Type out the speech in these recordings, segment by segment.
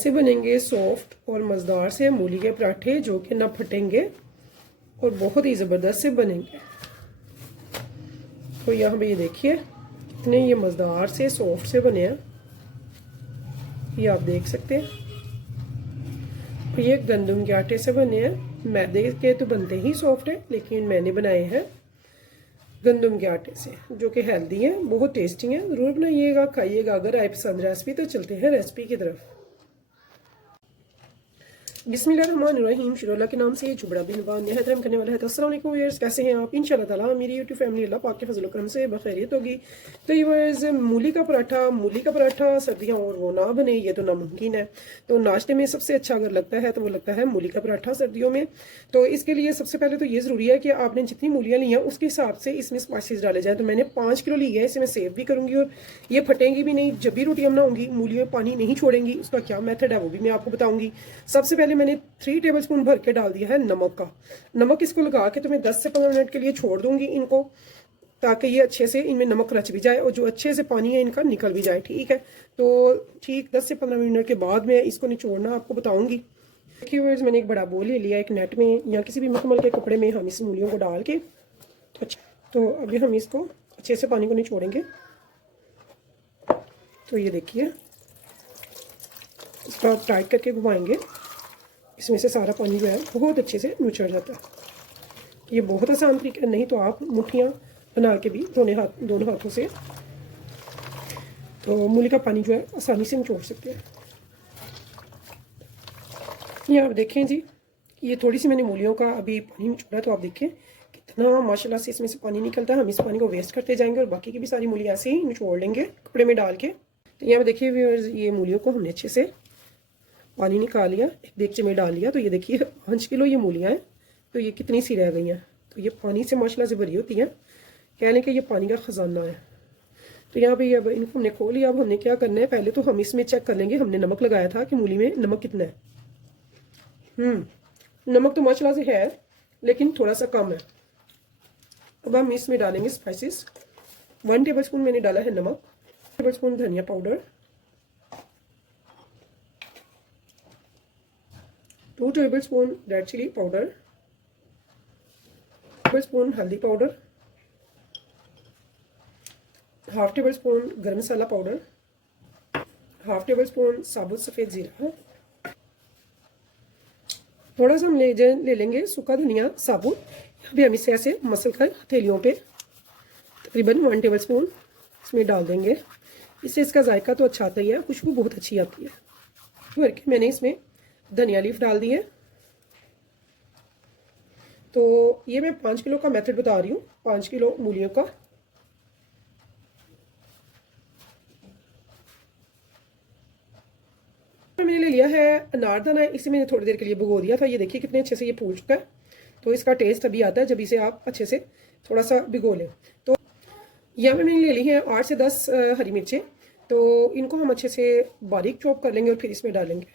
कैसे बनेंगे सॉफ्ट और मज़ेदार से मूली के पराठे जो कि ना फटेंगे और बहुत ही ज़बरदस्त से बनेंगे। तो यहाँ पे ये देखिए कितने ये मज़ेदार से सॉफ्ट से बने हैं, ये आप देख सकते हैं। ये गंदम के आटे से बने हैं, मैदे के तो बनते ही सॉफ्ट है, लेकिन मैंने बनाए हैं गंदम के आटे से जो कि हेल्दी है, बहुत टेस्टी है। ज़रूर बनाइएगा, खाइएगा। अगर आए पसंद रेसिपी तो चलते हैं रेसिपी की तरफ। बिस्मिल्लाहिर्रहमानिर्रहीम। शुरू के नाम से ये जुबड़ा बिन नहायत रहम करने वाला है। तो अस्सलाम वालेकुम व्यूअर्स, कैसे हैं आप? इंशाल्लाह ताला मेरी यूट्यूब फैमिली अल्लाह पाक के फजल करम से बखैरियत होगी। तो व्यूअर्स, मूली का पराठा सर्दियाँ और वो ना बने ये तो नामुमकिन है। तो नाश्ते में सबसे अच्छा अगर लगता है तो वो लगता है मूली का पराठा सर्दियों में। तो इसके लिए सबसे पहले तो ये ज़रूरी है कि आपने जितनी मूलियाँ ली हैं उसके हिसाब से इसमें स्पाइसेस डाले जाए। तो मैंने 5 किलो ली है, इसे मैं सेव भी करूँगी और ये फटेंगी भी नहीं। जब भी रोटियाँ बनाऊँगी मूलियाँ पानी नहीं छोड़ेंगी, उसका क्या मेथड है वो भी मैं आपको बताऊँगी। सबसे पहले मैंने 3 टेबलस्पून भर के डाल दिया है नमक का। नमक इसको लगा के तो मैं 10 से 15 मिनट के लिए छोड़ दूंगी इनको, ताकि ये अच्छे से इनमें नमक रच भी जाए और जो अच्छे से पानी है इनका निकल भी जाए। ठीक है, तो ठीक 10 से 15 मिनट के बाद मैं इसको निचोड़ना आपको बताऊंगी। देखिए व्यूअर्स, मैंने एक बड़ा बोल ले लिया, एक नेट में या किसी भी मखमल के कपड़े में हम इस मूलियों को डाल के तो अभी हम इसको अच्छे से पानी को निचोड़ेंगे। तो ये देखिए, इसको आप टाइट करके घुमाएंगे, इसमें से सारा पानी जो है बहुत अच्छे से निचड़ जाता है। ये बहुत आसान तरीका है, नहीं तो आप मुट्ठियाँ बना के भी दोनों हाथों से तो मूली का पानी जो है आसानी से निचोड़ सकते हैं। ये आप देखें जी, ये थोड़ी सी मैंने मूलियों का अभी पानी निचोड़ा, तो आप देखें कितना माशाल्लाह से इसमें से पानी निकलता है। हम इस पानी को वेस्ट करते जाएंगे और बाकी की भी सारी मूली ऐसे ही निचोड़ लेंगे कपड़े में डाल के। तो यहाँ देखिए व्यूअर्स, ये मूलियों को हमने अच्छे से पानी निकाल लिया, एक देगचे में डाल लिया। तो ये देखिए 5 किलो ये मूलियाँ हैं, तो ये कितनी सी रह गई हैं। तो ये पानी से माशाल्लाह से भरी होती हैं, कह लें कि ये पानी का ख़जाना है। तो यहाँ पे अब इनको हमने खोल लिया। अब हमने क्या करना है, पहले तो हम इसमें चेक कर लेंगे, हमने नमक लगाया था कि मूली में नमक कितना है। नमक तो माशाल्लाह से है, लेकिन थोड़ा सा कम है। अब हम इसमें डालेंगे स्पाइसेस। 1 टेबलस्पून मैंने डाला है नमक, 1 टेबलस्पून धनिया powder, 2 tablespoon red chilli powder, 1 tablespoon हल्दी powder, 1/2 tablespoon garam masala powder, 1/2 tablespoon साबुत सफ़ेद ज़ीरा, थोड़ा सा हम ले लेंगे सूखा धनिया साबुत। अभी हम इसे ऐसे मसल कर हथेलियों पे तकरीबन 1 टेबलस्पून इसमें डाल देंगे। इससे इसका जायका तो अच्छा आता ही है, खुशबू बहुत अच्छी आती है। भर के मैंने इसमें धनिया लीफ डाल दी है। तो ये मैं 5 किलो का मेथड बता रही हूँ, 5 किलो मूलियों का। मैंने ले लिया है अनारदाना, इसे मैंने थोड़ी देर के लिए भिगो दिया था। ये देखिए कितने अच्छे से ये फूल चुका है। तो इसका टेस्ट अभी आता है जब इसे आप अच्छे से थोड़ा सा भिगो लें। तो यहाँ पे मैंने ले ली है 8 से 10 हरी मिर्चें। तो इनको हम अच्छे से बारीक चॉप कर लेंगे और फिर इसमें डालेंगे।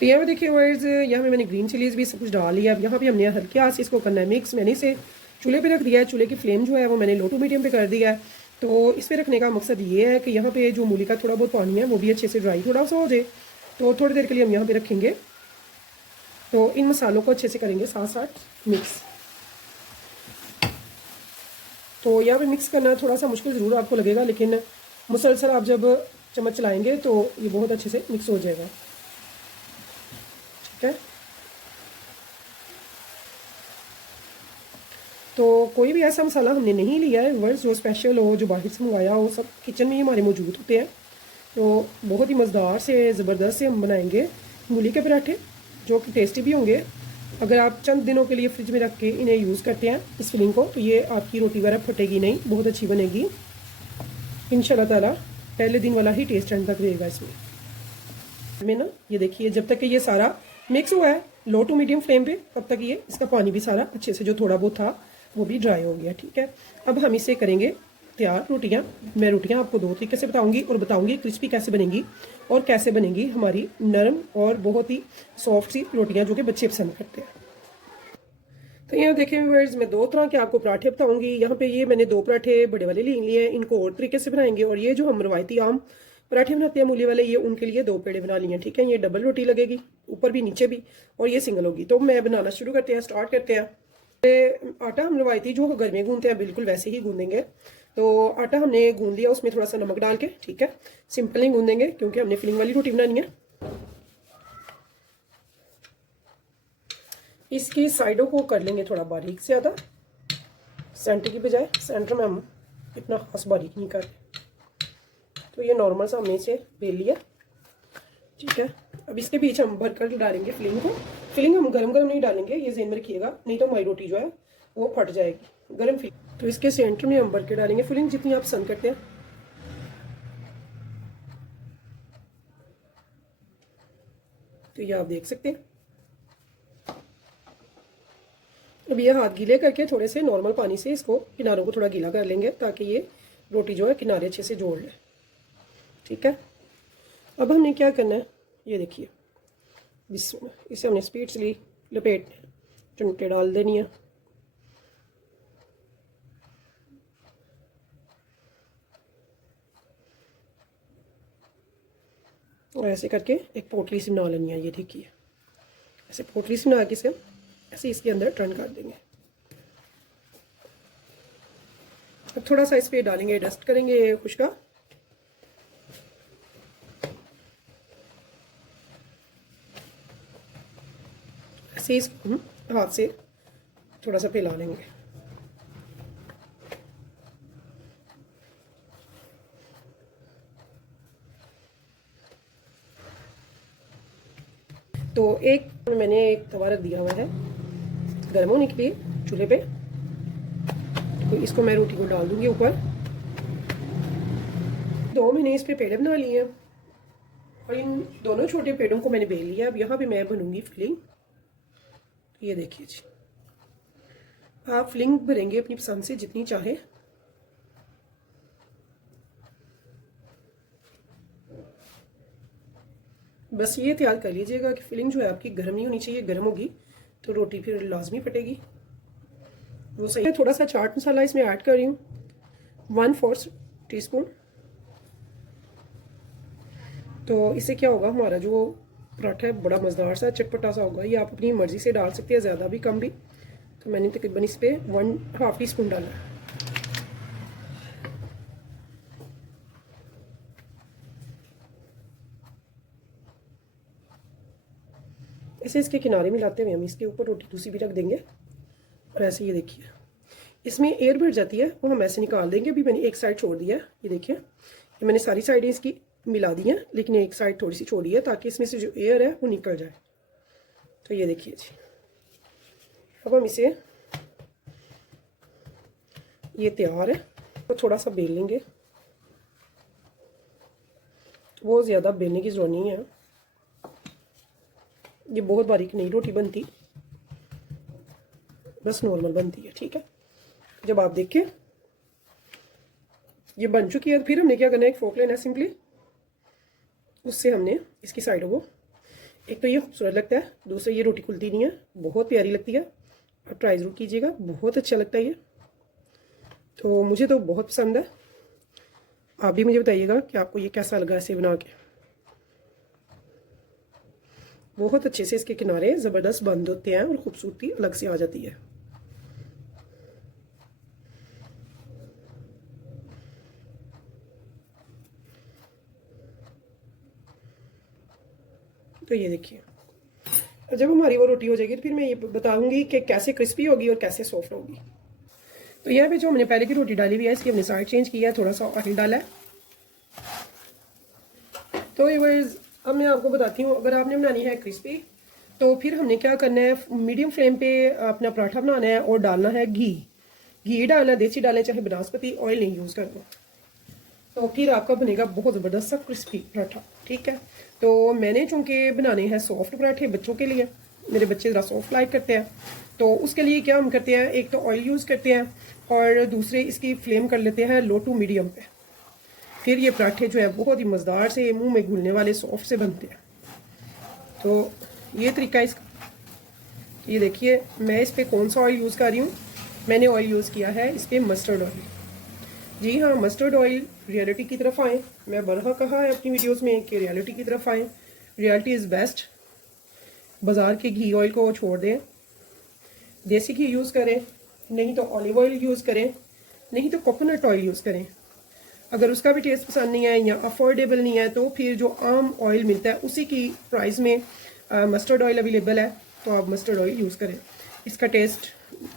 तो यहाँ पे देखिए वर्ड्स, यहाँ पे मैंने ग्रीन चिलीज़ भी सब कुछ डाल लिया। अब यहाँ पे हमने हल्के हाथ से इसको करना है मिक्स। मैंने इसे चूल्हे पे रख दिया है, चूल्हे की फ्लेम जो है वो मैंने लो टू मीडियम पे कर दिया है। तो इस पे रखने का मकसद ये है कि यहाँ पे जो मूली का थोड़ा बहुत पानी है वो भी अच्छे से ड्राई थोड़ा सा हो जाए। तो थोड़ी देर के लिए हम यहाँ पे रखेंगे। तो इन मसालों को अच्छे से करेंगे साथ साथ मिक्स। तो यहाँ पे मिक्स करना थोड़ा सा मुश्किल ज़रूर आपको लगेगा, लेकिन मुसलसल आप जब चम्मच चलाएंगे तो ये बहुत अच्छे से मिक्स हो जाएगा। ठीक है, तो कोई भी ऐसा मसाला हमने नहीं लिया है वर्स जो स्पेशल हो, जो बाहर से मंगाया हो। सब किचन में ही हमारे मौजूद होते हैं। तो बहुत ही मज़ेदार से ज़बरदस्त से हम बनाएंगे मूली के पराठे, जो कि टेस्टी भी होंगे। अगर आप चंद दिनों के लिए फ्रिज में रख के इन्हें यूज़ करते हैं इस फिलिंग को, तो ये आपकी रोटी वगैरह फटेगी नहीं, बहुत अच्छी बनेगी इंशाल्लाह ताला। पहले दिन वाला ही टेस्ट एंड तक रहेगा इसमें ना। ये देखिए, जब तक कि ये सारा मिक्स हुआ है लो टू मीडियम फ्लेम पे, तब तक ये इसका पानी भी सारा अच्छे से जो थोड़ा बहुत था वो भी ड्राई हो गया। ठीक है, अब हम इसे करेंगे तैयार रोटियां। मैं रोटियां आपको 2 तरीके से बताऊंगी और बताऊंगी क्रिस्पी कैसे बनेंगी और कैसे बनेंगी हमारी नरम और बहुत ही सॉफ्ट सी रोटियां जो कि बच्चे पसंद करते हैं। तो यहाँ देखें व्यूअर्स, मैं 2 तरह के आपको पराठे बताऊंगी। यहाँ पे ये मैंने 2 पराठे बड़े वाले ले लिए हैं, इनको और तरीके से बनाएंगे। और ये जो हम रवायती आम पराठे बनाते हैं मूली वाले, ये उनके लिए 2 पेड़े बना लिए, ठीक है। ये डबल रोटी लगेगी, ऊपर भी नीचे भी, और ये सिंगल होगी। तो मैं बनाना शुरू करते हैं, स्टार्ट करते हैं। आटा हम रवायती जो घर में गूंदते हैं बिल्कुल वैसे ही गूंदेंगे। तो आटा हमने गूंद लिया, उसमें थोड़ा सा नमक डाल के, ठीक है। सिंपल ही गूंदेंगे क्योंकि हमने फिलिंग वाली रोटी बनानी है। इसकी साइडों को कर लेंगे थोड़ा बारीक से ज़्यादा, सेंटर की बजाय। सेंटर में हम इतना खास बारीक नहीं करते। तो ये नॉर्मल सा हमने इसे बेल लिया, ठीक है। अब इसके बीच हम भरकर डालेंगे फिलिंग को। फिलिंग हम गरम गरम नहीं डालेंगे, ये ज़हन में रखिएगा, नहीं तो हमारी रोटी जो है वो फट जाएगी। गरम फिलिंग, तो इसके सेंटर में हम भर के डालेंगे फिलिंग, जितनी आप पसंद करते हैं। तो ये आप देख सकते हैं। अब ये हाथ गीले करके थोड़े से नॉर्मल पानी से इसको किनारों को थोड़ा गीला कर लेंगे, ताकि ये रोटी जो है किनारे अच्छे से जोड़ ले, ठीक है। अब हमने क्या करना है, ये देखिए, इसे हमने स्पीड्सली लपेट चुनटे डाल देनी है। और ऐसे करके एक पोटली सी बना लेनी है, ये देखिए। ऐसे पोटली सी बना के इसे ऐसे इसके अंदर टर्न कर देंगे। अब थोड़ा सा इस पे डालेंगे, डस्ट करेंगे खुशका। ऐसे इसको हम हाथ से थोड़ा सा फैला लेंगे। तो मैंने एक तवा रख दिया हुआ है गर्म होने के लिए चूल्हे पे। तो इसको मैं रोटी को डाल दूंगी ऊपर। 2 मैंने इस पे पेड़े बना लिए हैं और इन दोनों छोटे पेड़ों को मैंने बेल लिया। अब यहाँ पे मैं बनूंगी फिलिंग। ये देखिए जी, आप फिलिंग भरेंगे अपनी पसंद से जितनी चाहे। बस ये तैयार कर लीजिएगा कि फिलिंग जो है आपकी गर्म नहीं होनी चाहिए, गर्म होगी तो रोटी फिर लाजमी फटेगी, वो सही है। थोड़ा सा चाट मसाला इसमें ऐड कर रही हूँ, 1/4 टीस्पून। तो इससे क्या होगा, हमारा जो पराठा है बड़ा मज़ेदार सा चटपटा सा होगा। ये आप अपनी मर्ज़ी से डाल सकते हैं, ज़्यादा भी कम भी। तो मैंने तकरीबन इस पर 1/2 टीस्पून डाला है। ऐसे इसके किनारे मिलाते हुए हम इसके ऊपर रोटी दूसरी भी रख देंगे। और ऐसे ये देखिए, इसमें एयर भर जाती है, वो हम ऐसे निकाल देंगे। अभी मैंने एक साइड छोड़ दिया है, ये देखिए। ये मैंने सारी साइडें इसकी मिला दी हैं, लेकिन एक साइड थोड़ी सी छोड़ी है ताकि इसमें से जो एयर है वो निकल जाए। तो ये देखिए जी, अब हम इसे, ये तैयार है। तो थोड़ा सा बेल लेंगे, वो ज़्यादा बेलने की ज़रूरत नहीं है। ये बहुत बारीक नहीं रोटी बनती, बस नॉर्मल बनती है, ठीक है। जब आप देखें ये बन चुकी है, फिर हमने क्या करना है, एक फोक लेना है सिंपली। उससे हमने इसकी साइडों को, एक तो ये खूबसूरत लगता है, दूसरा ये रोटी खुलती नहीं है, बहुत प्यारी लगती है। आप ट्राई ज़रूर कीजिएगा, बहुत अच्छा लगता है ये। तो मुझे तो बहुत पसंद है, आप भी मुझे बताइएगा कि आपको ये कैसा लगा ऐसे बना के। बहुत अच्छे से इसके किनारे ज़बरदस्त बंद होते हैं और खूबसूरती अलग से आ जाती है। तो ये देखिए, जब हमारी वो रोटी हो जाएगी तो फिर मैं ये बताऊंगी कि कैसे क्रिस्पी होगी और कैसे सॉफ्ट होगी। तो यहाँ पे जो हमने पहले की रोटी डाली हुई है, इसकी हमने साइड चेंज किया है, थोड़ा सा ऑयल डाला है। तो ये अब मैं आपको बताती हूँ, अगर आपने बनानी है क्रिस्पी तो फिर हमने क्या करना है, मीडियम फ्लेम पे अपना पराठा बनाना है और डालना है घी डालना, देसी डालें चाहे बनास्पति, ऑयल नहीं यूज़ करना। तो फिर आपका बनेगा बहुत ज़बरदस्त सा क्रिस्पी पराठा, ठीक है। तो मैंने चूँकि बनाने हैं सॉफ्ट पराठे बच्चों के लिए, मेरे बच्चे ज़रा सॉफ्ट लाइक करते हैं, तो उसके लिए क्या हम करते हैं, एक तो ऑयल यूज़ करते हैं और दूसरे इसकी फ्लेम कर लेते हैं लो टू मीडियम पे। फिर ये पराठे जो है बहुत ही मज़ेदार से मुंह में घुलने वाले सॉफ्ट से बनते हैं। तो ये तरीका इसका, ये देखिए मैं इस पर कौन सा ऑयल यूज़ कर रही हूँ। मैंने ऑयल यूज़ किया है इस पर मस्टर्ड ऑयल। जी हाँ, मस्टर्ड ऑयल, रियलिटी की तरफ आएँ। मैं बरहा कहा है अपनी वीडियोस में कि रियलिटी की तरफ आएँ। Reality is best. बाज़ार के घी ऑयल को छोड़ दें, देसी घी यूज़ करें, नहीं तो ऑलिव ऑयल यूज़ करें, नहीं तो कोकोनट ऑयल यूज़ करें। अगर उसका भी टेस्ट पसंद नहीं है या अफोर्डेबल नहीं है तो फिर जो आम ऑयल मिलता है उसी की प्राइस में मस्टर्ड ऑयल अवेलेबल है, तो आप मस्टर्ड ऑयल यूज़ करें। इसका टेस्ट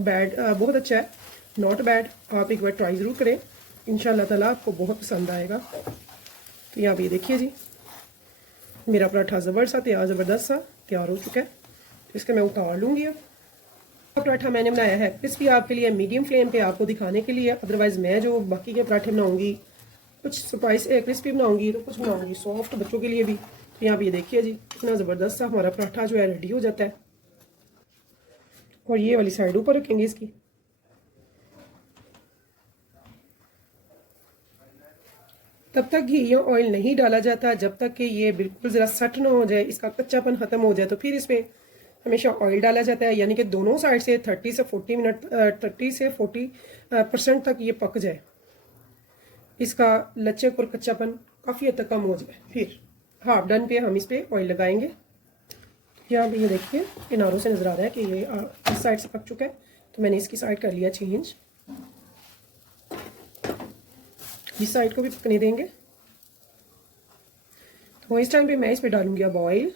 बहुत अच्छा है, नॉट बैड। आप एक बार ट्राई ज़रूर करें, इंशाल्लाह ताला आपको बहुत पसंद आएगा। तो यहाँ पे ये देखिए जी, मेरा पराठा ज़बरदस्त सा तैयार हो चुका है। तो इसका मैं उतार लूँगी अब। पराठा मैंने बनाया है क्रिस्पी आपके लिए, मीडियम फ्लेम पे आपको दिखाने के लिए। अदरवाइज़ मैं जो बाकी के पराठे बनाऊँगी, कुछ सरप्राइज क्रिस्पी बनाऊँगी तो कुछ बनाऊँगी सॉफ्ट बच्चों के लिए भी। तो यहाँ पे ये देखिए जी, इतना ज़बरदस्त सा हमारा पराठा जो है रेडी हो जाता है। और ये वाली साइड ऊपर रखेंगे इसकी। तब तक घी या ऑयल नहीं डाला जाता जब तक कि ये बिल्कुल ज़रा सट ना हो जाए, इसका कच्चापन ख़त्म हो जाए। तो फिर इस पर हमेशा ऑयल डाला जाता है, यानी कि दोनों साइड से 30 से 40% तक ये पक जाए, इसका लचक और कच्चापन काफ़ी हद तक कम हो जाए। फिर हाफ डन पे हम इस पर ऑयल लगाएंगे। यहाँ पे ये देखिए किनारों से नज़र आ रहा है कि ये इस साइड से पक चुका है, तो मैंने इसकी साइड कर लिया चेंज। इस साइड को भी पकने देंगे। तो इस टाइम पे मैं इस पे डालूंगी अब ऑयल।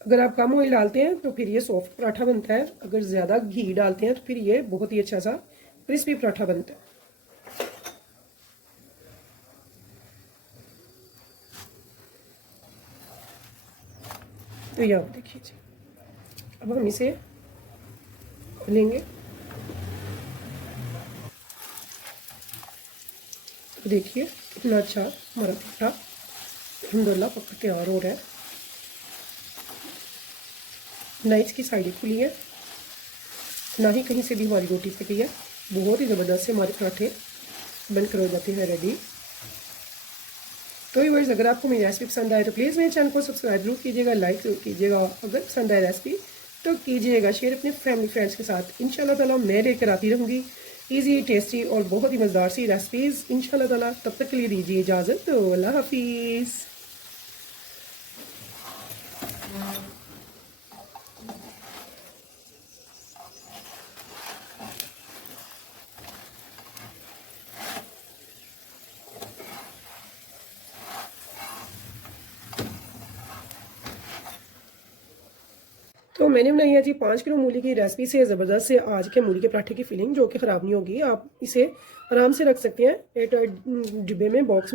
अगर आप कम ऑयल डालते हैं तो फिर ये सॉफ्ट पराठा बनता है, अगर ज़्यादा घी डालते हैं तो फिर ये बहुत ही अच्छा सा क्रिस्पी पराठा बनता है। तो ये आप देखिए जी, अब हम इसे लेंगे। तो देखिए कितना अच्छा हमारा पराठा अल्हम्दुलिल्लाह पक के तैयार हो रहा है। ना इसकी साइडें खुली है, ना ही कहीं से भी हमारी रोटी फटी है। बहुत ही ज़बरदस्त से हमारे पराठे बनकर हो जाते हैं रेडी। तो व्यूअर्स, अगर आपको मेरी रेसिपी पसंद आए तो प्लीज़ मेरे चैनल को सब्सक्राइब जरूर कीजिएगा, लाइक जरूर कीजिएगा। अगर पसंद आए रेसिपी तो कीजिएगा शेयर अपने फैमिली फ्रेंड्स के साथ। इंशाल्लाह ताला मैं लेकर आती रहूँगी ईजी, टेस्टी और बहुत ही मज़ेदार सी रेसिपीज़ इंशाल्लाह ताला। तब तक के लिए दीजिए इजाज़त, तो अल्लाह हाफिज़। तो मैंने बनाई है जी 5 किलो मूली की रेसिपी से ज़बरदस्त से आज के मूली के पराठे की फीलिंग, जो कि ख़राब नहीं होगी। आप इसे आराम से रख सकते हैं एक डिब्बे में, बॉक्स में।